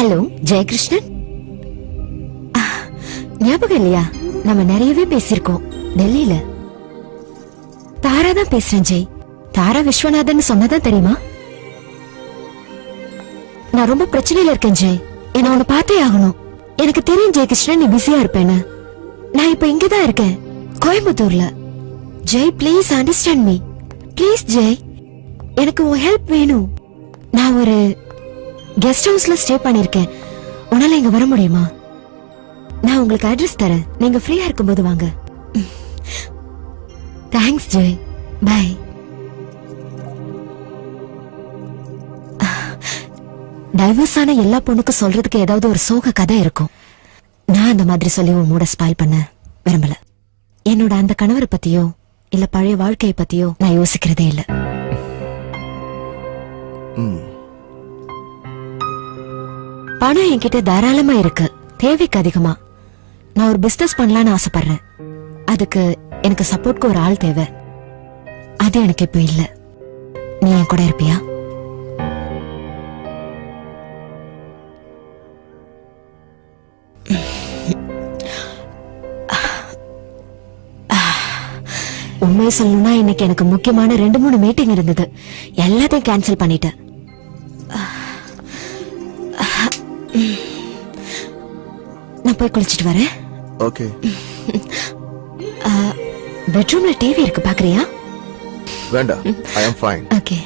Hello Jayakrishnan. ஞாபகம் இல்லையா? நம்ம நிறையவே பேசியிருக்கோம் டெல்லியில. தாரா தான் பேசுறேன் ஜெய். தாரா விஸ்வநாதன் சொன்னதான் தெரியுமா? நான் ரொம்ப பிரச்சனையில இருக்கேன் ஜெய். என்ன உன்னை பார்த்தே ஆகணும். எனக்கு தெரியும் ஜெயகிருஷ்ணன் நீ பிஸியா இருப்பேன்னு. நான் இப்ப இங்கதான் இருக்கேன், கோயம்புத்தூர்ல. Jai please understand me. Please Jai, எனக்கு உன் ஹெல்ப் வேணும். நான் ஒரு கெஸ்ட் ஹவுஸ்ல ஸ்டே பண்ணிருக்கேன். உன்னால இங்க வர முடியுமா? நான் உங்களுக்கு அட்ரஸ் தரேன், நீங்க ஃப்ரீயா இருக்கும்போது வாங்க. Thanks Jai, by. டைவர்ஸ் ஆன எல்லா பொண்ணுக்கும் சொல்றதுக்கு ஏதாவது ஒரு சோக கதை இருக்கும். நான் அந்த மாதிரி சொல்லி உன் மூட ஸ்பாயில் பண்ண விரும்பல. என்னோட அந்த கணவரை பத்தியோ இல்ல பழைய வாழ்க்கையை பத்தியோ நான் யோசிக்கிறதே இல்ல. பணம் என்கிட்ட தாராளமா இருக்கு, தேவைக்கு அதிகமா. நான் ஒரு பிசினஸ் பண்ணலான்னு ஆசைப்படுறேன். அதுக்கு எனக்கு சப்போர்ட்க்கு ஒரு ஆள் தேவை. அது எனக்கு இப்ப இல்ல. நீ என் கூட இருப்பியா? உண்மையை சொல்லணும்னா இன்னைக்கு எனக்கு முக்கியமான 2-3 மீட்டிங் இருந்தது. எல்லாத்தையும் கேன்சல் பண்ணிட்டேன். நான் போய் குளிச்சிட்டு வரேன். ஓகே. பெட்ரூம்ல டிவி இருக்கு, பாக்குறியா? வேண்டாம், ஐ அம் ஃபைன். ஓகே.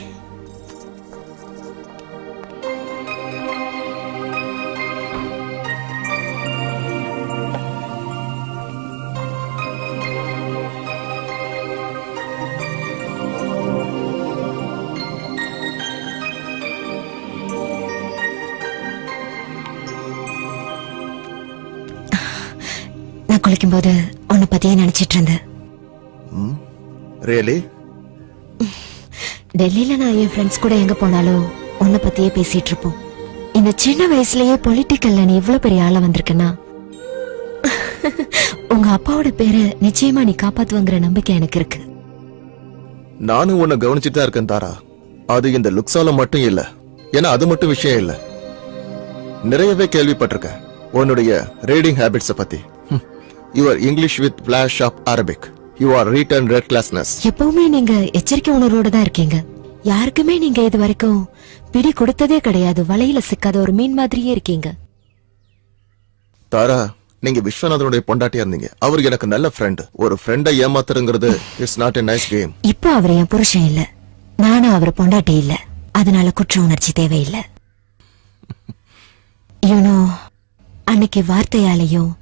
நான் குளிக்கும்போது உன்னை பத்தியே நினைச்சிட்டு இருந்தேன். ரியலி? டெல்லியில நான் என் ஃப்ரெண்ட்ஸ் கூட எங்க போனாலும் உன்னை பத்தியே பேசிட்டு இருப்போம். இந்த சின்ன வயசுலயே பொலிட்டிக்கல்ல நீ இவ்வளவு பெரிய ஆளா வந்திருக்கனா, உங்க அப்பாவோட பேரை நிச்சயமா நீ காப்பாத்துவங்கிற நம்பிக்கை எனக்கு இருக்கு. நானும் உன்னை கவனிச்சுட்டு தான் இருக்கேன் தாரா. அது இந்த லுக்ஸால மட்டும் இல்ல, ஏன்னா அது மட்டும் விஷயம் இல்ல. நிறையவே கேள்விப்பட்டிருக்கேன் உன்னுடைய ரீடிங் ஹேபிட்ஸ பத்தி. Your English with flash of Arabic. You are written red glassness. எப்பவுமே நீங்க எச்சரிக்கை உணர்வோட தான் இருக்கீங்க. யாருக்குமே நீங்க இது வரைக்கும் பிடி கொடுத்ததே கிடையாது. வலையில சிக்காத ஒரு மீன் மாதிரியே இருக்கீங்க. தாரா, நீங்க விஸ்வநாதனுடைய பொண்டாட்டியா இருந்தீங்க. அவர் எனக்கு நல்ல ஃப்ரெண்ட். ஒரு ஃப்ரெண்டை ஏமாத்துறங்கிறது it's not a nice game. இப்போ அவர் என் புருஷன் இல்ல, நானும் அவர் பொண்டாட்டி இல்ல. அதனால குற்ற உணர்ச்சி தேவையில்லை. யூனோ, அன்னைக்கு வார்த்தையாலையும்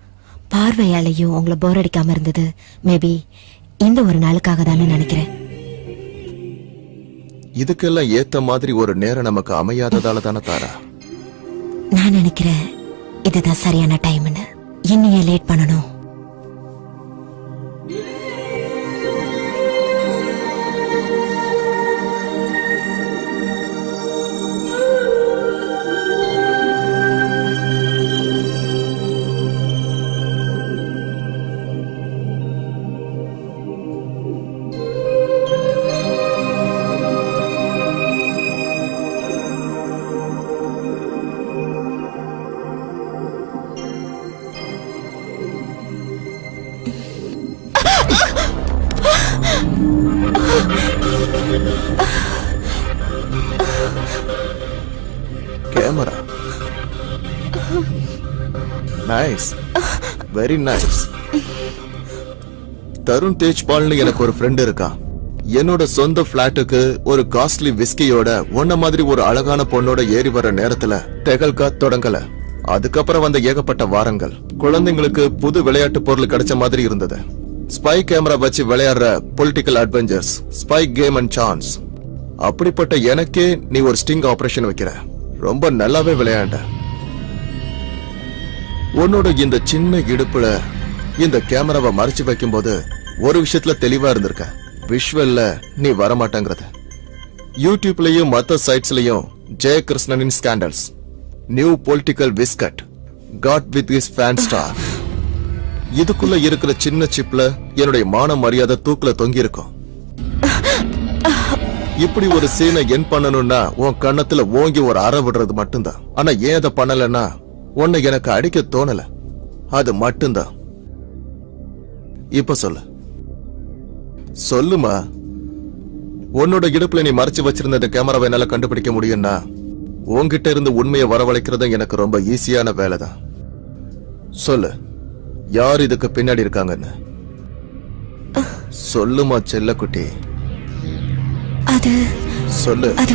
பார்வையாலையும் உங்களை போர் அடிக்காம இருந்தது மேபி இந்த ஒரு நாளுக்காக தானே நினைக்கிறேன். இதுக்கெல்லாம் ஏத்த மாதிரி ஒரு நேரம் நமக்கு அமையாததால தானே தாரா? நான் நினைக்கிறேன் இதுதான் சரியான டைம்னு. இன்னும் லேட் பண்ணணும். Camera nice, very nice. Tarun தேஜ்பால்னு எனக்கு ஒரு ஃப்ரெண்ட் இருக்கா. என்னோட சொந்த பிளாட்டுக்கு ஒரு காஸ்ட்லி விஸ்கியோட உன்ன மாதிரி ஒரு அழகான பொண்ணோட ஏறி வர நேரத்துல தெகல்கா தொடங்கல. அதுக்கப்புறம் வந்த ஏகப்பட்ட வாரங்கள் குழந்தைங்களுக்கு புது விளையாட்டு பொருள் கிடைச்ச மாதிரி இருந்தது. ஸ்பை கேமரா வச்சு விளையாடுற political adventures, spy game and chance. அப்படிப்பட்ட எனக்கே நீ ஒரு ஸ்டிங் ஆபரேஷன் வைக்கிற. ரொம்ப நல்லாவே விளையாண்ட. உன்னோட இந்த சின்ன இடுப்புல இந்த கேமராவை மறைச்சு வைக்கும் போது ஒரு விஷயத்துல தெளிவா இருந்திருக்க. விஷுவல்ல நீ வரமாட்டேங்கிறது. யூடியூப்லயும் மத்த சைட்ஸ்லயும் ஜெயகிருஷ்ணனின் scandals, new political biscuit, God with his fan star. இதுக்குள்ள இருக்கிற சின்ன சிப்ல என்னுடைய மான மரியாதை தூக்குல தொங்கி இருக்கும். இப்படி ஒரு சீனை என் பண்ணணும்னா உன் கண்ணத்துல ஓங்கி ஒரு அற விடுறது மட்டும்தான். ஆனா ஏன் அதை பண்ணலன்னா உன்னை எனக்கு அடிக்க தோணல, அது மட்டும்தான். இப்ப சொல்லுமா. உன்னோட இடுப்புல நீ மறைச்சு வச்சிருந்த இந்த கேமராவை என்னால கண்டுபிடிக்க முடியும்னா உன்கிட்ட இருந்து உண்மையை வரவழைக்கிறது எனக்கு ரொம்ப ஈஸியான வேலைதான். சொல்லு, யார் இதுக்கு பின்னாடி இருக்காங்கன்னு சொல்லுமா செல்லக்குட்டி. அது சொல்லு. அது